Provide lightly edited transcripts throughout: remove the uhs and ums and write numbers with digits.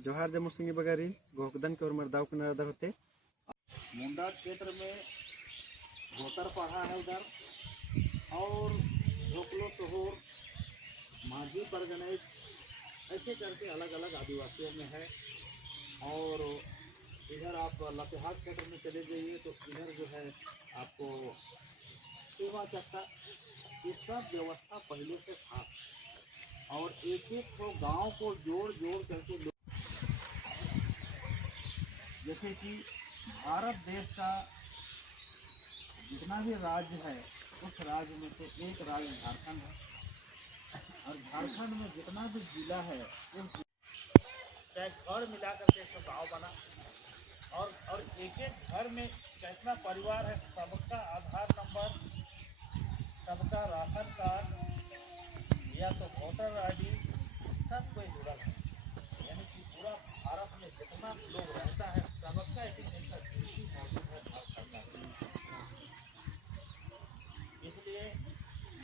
जोहार जम्मू सिंगी बगारी घोकदन के और मर्दाव के नरदर होते मुंडा क्षेत्र में धोतर पढ़ा है उधर और ढोकलो तोहर माझी परगनेज ऐसे करके अलग अलग आदिवासियों में है। और इधर आप लतेहार क्षेत्र में चले जाइए तो इधर जो है आपको सेवा चक्का ये सब व्यवस्था पहले से था। और एक एक को गांव को जोड़ जोड़ करके जैसे कि भारत देश का जितना भी राज्य है उस राज्य में से एक राज्य झारखंड है। और झारखंड में जितना भी जिला है उस चाहे घर मिला करके एक गाँव बना। और एक एक घर में कितना परिवार है सबका आधार नंबर, सबका राशन कार्ड या तो वोटर ID सब कोई जुड़ा है। यानी कि पूरा भारत में जितना लोग रहता है सबका एक गिनती मौजूद है भारत सरकार में। इसलिए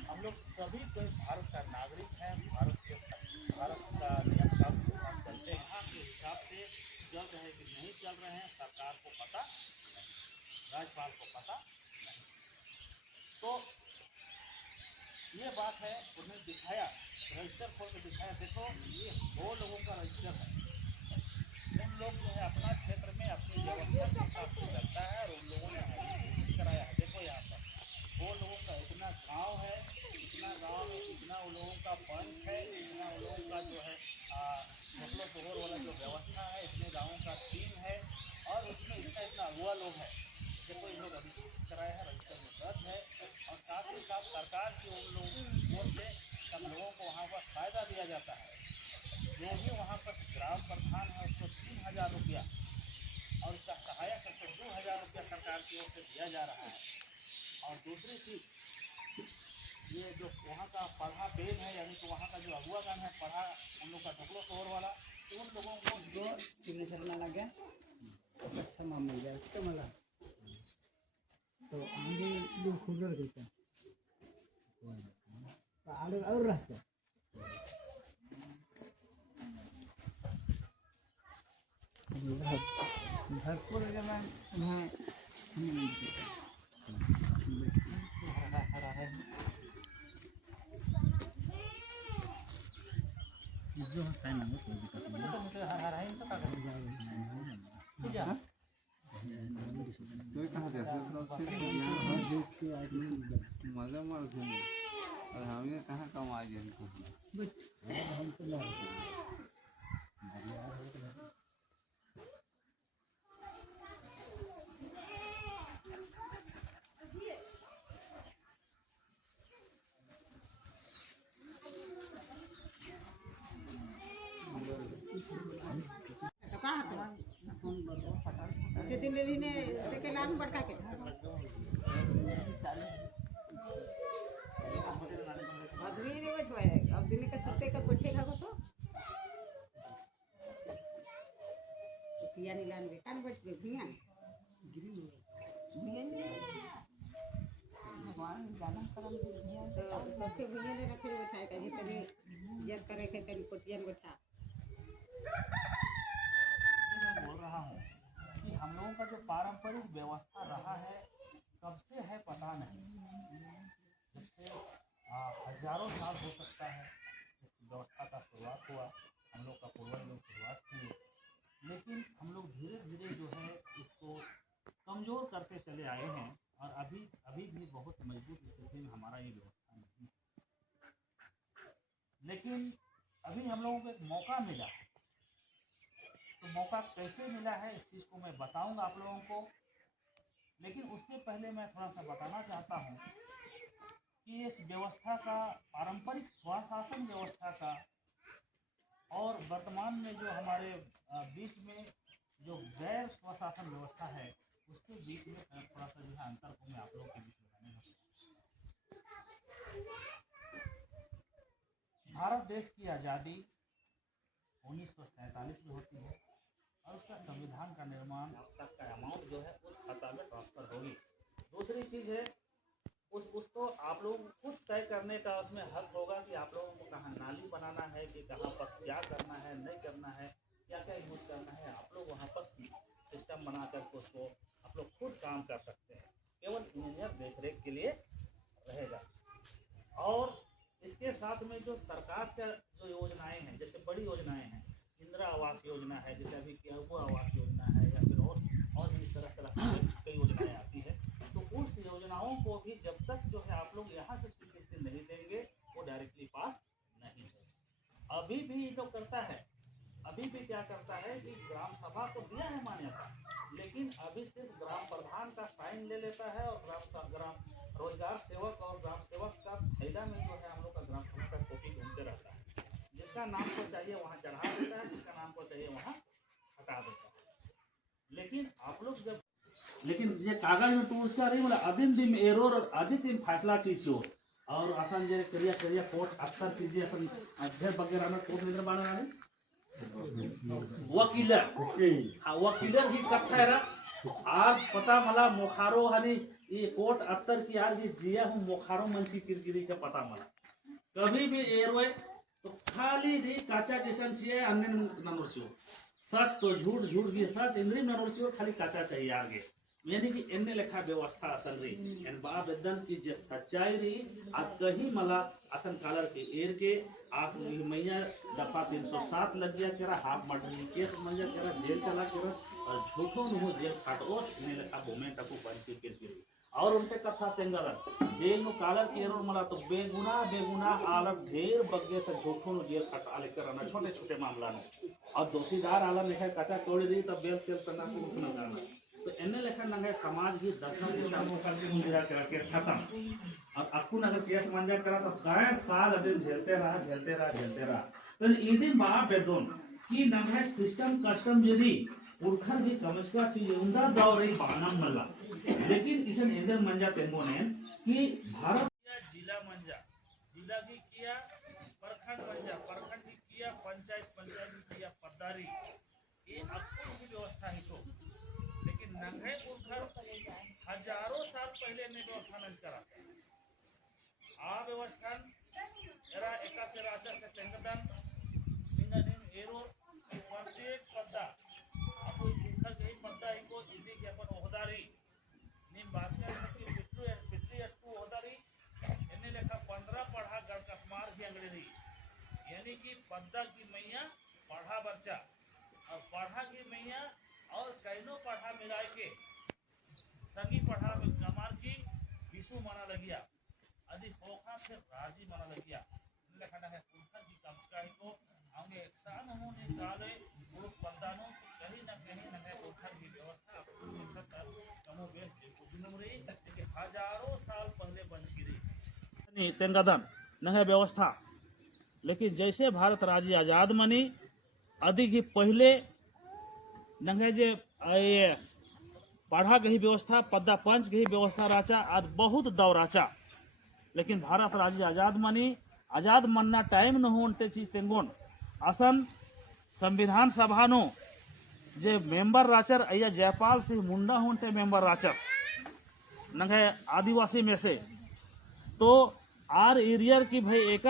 हम लोग सभी कोई भारत का नागरिक है। भारत का नियम कानून के साथ चलते हैं। यहाँ के हिसाब से चल रहे कि नहीं चल रहे हैं सरकार को पता नहीं, राज्यपाल को पता नहीं। तो ये बात है उन्हें दिखाया, रजिस्टर खोल के दिखाया, देखो ये 2 लोगों का रजिस्टर है। उन लोग जो है अपना क्षेत्र में अपनी व्यवस्था के हिसाब से चलता है और उन लोगों ने नहीं कराया है। देखो यहाँ पर 2 लोगों का इतना गांव है, इतना गांव में इतना उन लोगों का पंच है, इतना उन लोगों का जो है ढोकलो तोहर वाला जो व्यवस्था है, इतने गाँवों का टीम है और उसमें इतना इतना अगुआ लोग हैं। देखो इन लोग अधिसूचित कराया है, रजिस्टर में दर्ज है। और साथ ही साथ सरकार की उन लोगों से सब लोगों को वहाँ पर फायदा दिया जाता है। जो भी वहाँ पर ग्राम प्रधान है उसको 3000 रुपया और उसका सहायक है तो 2000 रुपया सरकार की ओर से दिया जा रहा है। और दूसरी चीज़ ये जो वहाँ का पढ़ा बेल है, यानी कि वहाँ का जो अगुआ गान है पढ़ा हम लोग का ढोकलो तोहर वाला, तो उन लोगों को जो सिग्नेचर में लगे क्षमा मिल जाए तो मला तो आगे दो खुदर देते हैं तो आगे और रहते हैं भरपूर जगह वहाँ हरा है जो साइन होगा कोई दिक्कत नहीं है। मुझे हरा है इनका कागज ठीक है कोई कहाँ जाते हैं देख के आदमी मजा मार घूमे और हमें कहाँ कमा जाए हम तो ना दिन लेने से के लान बड़का के अदमी ने बैठवाए अब दिन का सत्ते का कोठे का तो पिया नहीं लान के कान बैठ गए भियान भगवान जाना करम भियान तो सबके भियान ने रखे बैठाए का जितने जग करे के तनी कोटियन बैठा। मैं बोल रहा हूँ कि हम लोगों का जो पारंपरिक व्यवस्था रहा है कब से है पता नहीं, जब से हजारों साल हो सकता है इस व्यवस्था का शुरुआत हुआ, हम लोग का पूर्वज लोग शुरुआत किए। लेकिन हम लोग धीरे धीरे जो है इसको कमज़ोर करते चले आए हैं और अभी भी बहुत मजबूत स्थिति में हमारा ये व्यवस्था नहीं है। लेकिन अभी हम लोगों को एक मौका मिला है, तो मौका कैसे मिला है इस चीज़ को मैं बताऊंगा आप लोगों को। लेकिन उससे पहले मैं थोड़ा सा बताना चाहता हूँ कि इस व्यवस्था का पारंपरिक स्वशासन व्यवस्था का और वर्तमान में जो हमारे बीच में जो गैर स्वशासन व्यवस्था है उसके बीच में थोड़ा सा जो है अंतर को मैं आप लोगों के बीच बताने का। भारत देश की आज़ादी 1947 में होती है और उसका संविधान का निर्माण का अमाउंट जो है उस खाता में ट्रांसफर होगी। दूसरी चीज़ है उसको आप लोगों को खुद तय करने का उसमें हक होगा कि आप लोगों को कहाँ नाली बनाना है कि कहाँ बस क्या करना है नहीं करना है, क्या क्या करके उसको आप लोग खुद काम कर सकते हैं, केवल इंजीनियर देखरेख के लिए रहेगा। और इसके साथ में जो सरकार का जो योजनाएं हैं, जैसे बड़ी योजनाएं हैं, इंदिरा आवास योजना है, जैसे अभी क्या वो आवास योजना है, या फिर और भी इस तरह की कई योजनाएं आती है, तो उस योजनाओं को भी जब तक जो है आप लोग यहाँ से स्वीकृति नहीं देंगे वो डायरेक्टली पास नहीं होगा। अभी भी ये लोग करता है, अभी भी क्या करता है कि ग्राम सभा को दिया है मान्यता, लेकिन अभी सिर्फ ग्राम प्रधान का साइन ले लेता है और ग्राम रोजगार सेवक और ग्राम सेवक का फायदा में जो है हम लोग का ग्राम सभा का कॉपी ढूंढते रहता है। जिसका नाम को चाहिए वहाँ चढ़ा देता है, जिसका नाम को चाहिए वहाँ हटा देता है। लेकिन आप लोग जब ये कागज में टूल्स का रही बोला अदिन दिन एरोर और अधिक दिन फैसला चीज हो और आसान जे करिया कोर्ट अक्सर कीजिए असन अध्यक्ष वगैरह में कोर्ट निद्र बाना वाले वकीलर ही कथा है आज पता मला मोखारो हनी ये कोर्ट अत्तर की यार ये जिया हूँ मोखारो मनसी किरकिरी का पता मला कभी भी एरोए तो खाली दी काचा जैसन चाहिए अन्य नंबर से सच तो झूठ झूठ भी सच इंद्री नंबर से खाली काचा चाहिए आगे यानी कि इनने लिखा व्यवस्था असल रही इन बाब एकदम की जो सच्चाई रही आज कहीं मला असन कालर के एर के आस मैया दफा 307 लग गया केरा हाफ मर्डर केस मंजा केरा जेल चला केरा और झूठों नु जेल फाटो इन्हें लिखा भूमि टकू पंची के और उनके कथा तेंगल जेल नु कालर के एरोर मला तो बेगुना आलर ढेर बग्गे से झूठों नु जेल फटा लेकर आना छोटे छोटे मामला में और दोषीदार आलर लिखा कचा तोड़ी दी तब बेल तेल करना को उठना जाना तो इन्हें लेखा नंगे समाज की दशा केस खत्म और अक्कू नगर केस मंजा करा तो काय साल अदिन झेलते रहा तो इंदिन बा बेदोन की नंगे सिस्टम कस्टम यदि पुरखर भी कमस्का चीज उंदा दौरे बानम मल्ला लेकिन इसन इंदर मंजा तेंगोने कि भारत जिला मंजा जिला की किया प्रखंड मंजा प्रखंड की किया पंचायत की किया पदारी ये अक्कू की व्यवस्था ही तो लेकिन नंगे पुरखर हजारों साल पहले ने व्यवस्था नहीं करा आ व्यवस्था एरा एका से राजा से तेंगदन निंगनिन एरो प्रत्येक पद्दा आपको पुरखर के पद्दा इको इदी के अपन ओहदारी निम बास्कर की पितृ अट्टू ओहदारी इन्हें लेखा 15 पढ़ा गड़कस्मार की अंग्रेजी यानी कि पद्दा की मैया पढ़ा बच्चा और पढ़ा की मैया और कैनो पढ़ा मिलाए के संगी पढ़ा में कमार की विशु माना लगिया आदि होखा से राजी माना लगिया लिखना है पुरखर की कमका ही को आगे एक्सान होने काले पुरुष पंदानों कहीं न है पुरखर की व्यवस्था कमो बेस दिनमरी कि हजारों साल पहले बन गिरी तेंगादन न है व्यवस्था लेकिन जैसे भारत राज्य आजाद मनी अधिक ही पहले नंगे जे ये पढ़ा के ही व्यवस्था पद्दा पंच के ही व्यवस्था राचा आज बहुत दौराचा लेकिन भारत राज्य आजाद मनी आजाद मनना टाइम न होते चीज तेंगोन असन संविधान सभा नो जे मेंबर राचर अया जयपाल सिंह मुंडा होते मेंबर राचर नंगे आदिवासी में से तो आर एरियर की भाई एक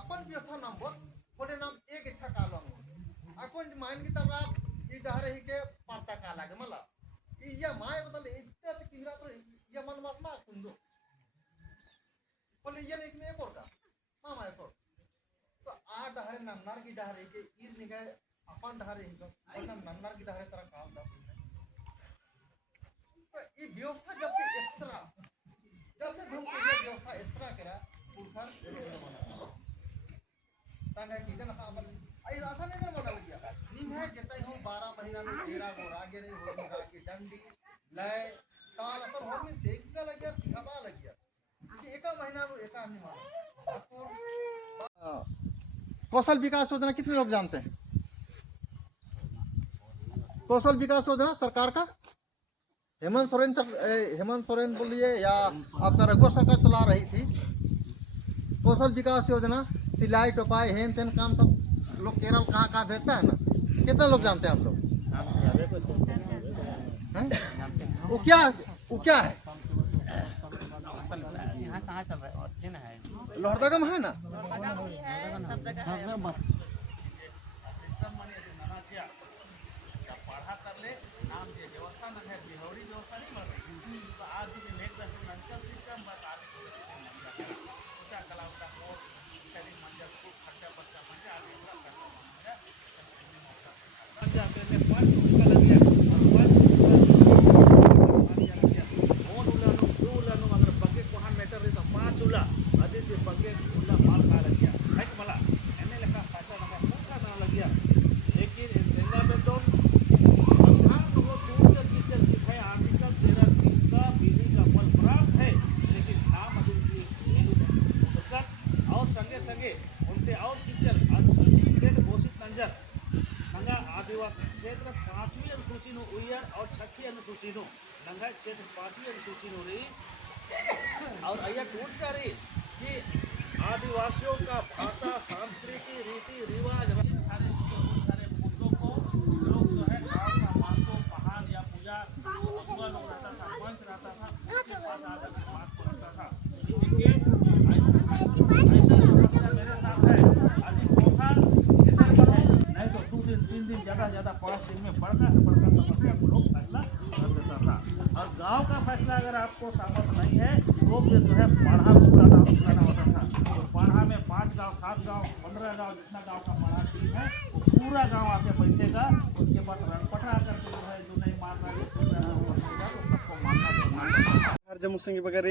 अपन व्यवस्था नाम बोल थोड़े नाम एक इच्छा कालम अकोन माइन की तरफ ई डहरे ही के पार्ता काला के मला ये माय बदल इतना तो किरा तो ये मन मत मा कुंदो बोले ये एक ने कोर का मामा है कोर तो आ डहरे नन्नार की डहरे के ई निगाह अपन डहरे ही को अपन नन्नार की डहरे तरह काम दा तो ये व्यवस्था जब से इसरा जब से हम ये व्यवस्था इसरा करा पुरखर तांगा की जन अपन आई आशा नहीं कर मना लगिया नींद है जतई हम 12 महीना में 13 गो आगे नहीं हो रहा की डंडी लय ताल अपन हम में देखने लगिया पता लगिया कि एक महीना रो एक नहीं मानो कौशल विकास योजना कितने लोग जानते हैं कौशल विकास योजना सरकार का हेमंत सोरेन बोलिए या आपका रघुवर सरकार चला रही थी कौशल विकास योजना सिलाई टोपाई हेन तेन काम सब लोग केरल कहाँ भेजता है ना कितना लोग जानते हैं आप लोग हैं? वो क्या है? यहाँ कहाँ चल रहा है? अच्छे ना है लोहरदगा में है ना? सब जगह है एकदम माने ऐसे नाना किया या पढ़ा कर ले नाम दिए व्यवस्था न है बिहौरी व्यवस्था नहीं बन रही तो आज भी नेक दर्शन मंचल सिस्टम बता पूजा कला का कोर्स शरीर मंजर खूब खर्चा बच्चा मंजर आदि पूरा खर्चा मंजर में पांच उसका लग गया अगर बकेट को हम मेटर रहता 5 उला अधिक बकेट उला माल खा लग गया है कि मला एने लेखा पैसा लगा पूरा ना लग गया लेकिन इंडिया में तो संविधान को दूर से टीचर दिखाए आर्टिकल 13 का बिजली का फल प्राप्त है लेकिन नाम अभी और संगे संगे उनके और टीचर अनुसूचित क्षेत्र घोषित नंजर नंगा आदिवासी क्षेत्र 5वीं अनुसूची नो उयर और 6वीं अनुसूची नो नंगा क्षेत्र 5वीं अनुसूची नो रही और अय्या टूट का रही कि आदिवासियों का भाषा संस्कृति रीति रिवाज सारे मुद्दों को लोग जो है गाँव का मानको पहाड़ या पूजा लोग रहता था मंच रहता था उसके पास आकर के बात को रखता था देखिए ऐसा समस्या मेरे साथ है अधिक धोखा इधर पर है नहीं तो 2 दिन 3 दिन ज़्यादा 5 दिन में बड़का से बड़का समस्या को लोग फैसला कर देता था और गांव का फैसला अगर आपको सहमत नहीं है तो फिर जो है पाढ़ा को बुलाना होता था तो पाढ़ा में 5 गांव 7 गांव 15 गांव जितना गांव का पाढ़ा टीम है वो पूरा गांव आके बैठेगा उसके बाद रणपटा करके जो है जो नहीं मान रहा है तो सबको मानना जम्मू सिंह वगैरह